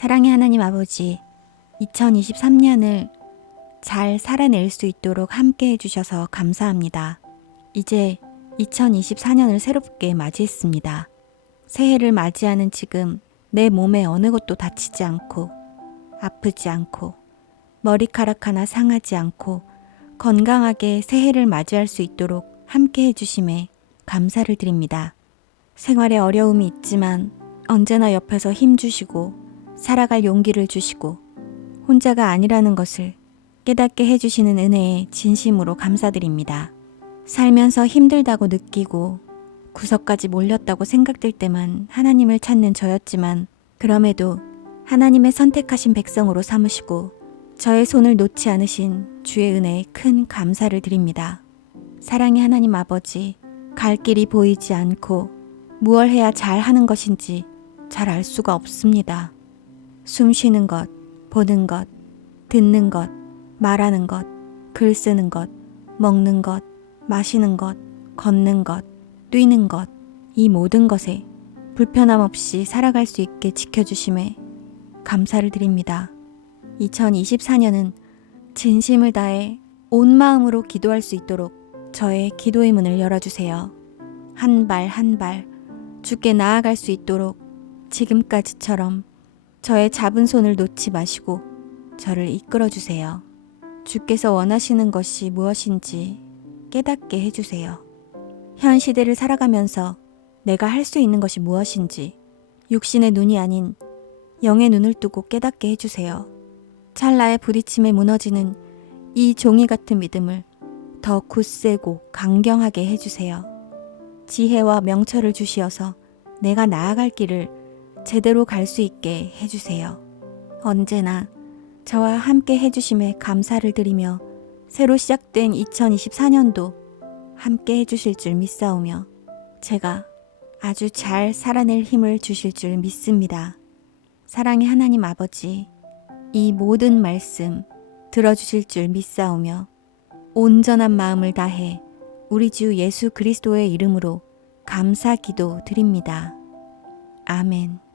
사랑의 하나님 아버지, 2023년을 잘 살아낼 수 있도록 함께 해주셔서 감사합니다. 이제 2024년을 새롭게 맞이했습니다. 새해를 맞이하는 지금 내 몸에 어느 것도 다치지 않고 아프지 않고 머리카락 하나 상하지 않고 건강하게 새해를 맞이할 수 있도록 함께 해주심에 감사를 드립니다. 생활에 어려움이 있지만 언제나 옆에서 힘주시고 살아갈 용기를 주시고 혼자가 아니라는 것을 깨닫게 해주시는 은혜에 진심으로 감사드립니다. 살면서 힘들다고 느끼고 구석까지 몰렸다고 생각될 때만 하나님을 찾는 저였지만 그럼에도 하나님의 선택하신 백성으로 삼으시고 저의 손을 놓지 않으신 주의 은혜에 큰 감사를 드립니다. 사랑의 하나님 아버지, 갈 길이 보이지 않고 무얼 해야 잘 하는 것인지 잘 알 수가 없습니다. 숨 쉬는 것, 보는 것, 듣는 것, 말하는 것, 글 쓰는 것, 먹는 것, 마시는 것, 걷는 것, 뛰는 것, 이 모든 것에 불편함 없이 살아갈 수 있게 지켜주심에 감사를 드립니다. 2024년은 진심을 다해 온 마음으로 기도할 수 있도록 저의 기도의 문을 열어주세요. 한 발 한발 주께 나아갈 수 있도록 지금까지처럼 저의 잡은 손을 놓지 마시고 저를 이끌어 주세요. 주께서 원하시는 것이 무엇인지 깨닫게 해주세요. 현 시대를 살아가면서 내가 할 수 있는 것이 무엇인지 육신의 눈이 아닌 영의 눈을 뜨고 깨닫게 해주세요. 찰나의 부딪힘에 무너지는 이 종이 같은 믿음을 더 굳세고 강경하게 해주세요. 지혜와 명철을 주시어서 내가 나아갈 길을 제대로 갈 수 있게 해주세요. 언제나 저와 함께 해주심에 감사를 드리며 새로 시작된 2024년도 함께 해주실 줄 믿사오며 제가 아주 잘 살아낼 힘을 주실 줄 믿습니다. 사랑의 하나님 아버지, 이 모든 말씀 들어주실 줄 믿사오며 온전한 마음을 다해 우리 주 예수 그리스도의 이름으로 감사 기도 드립니다. 아멘.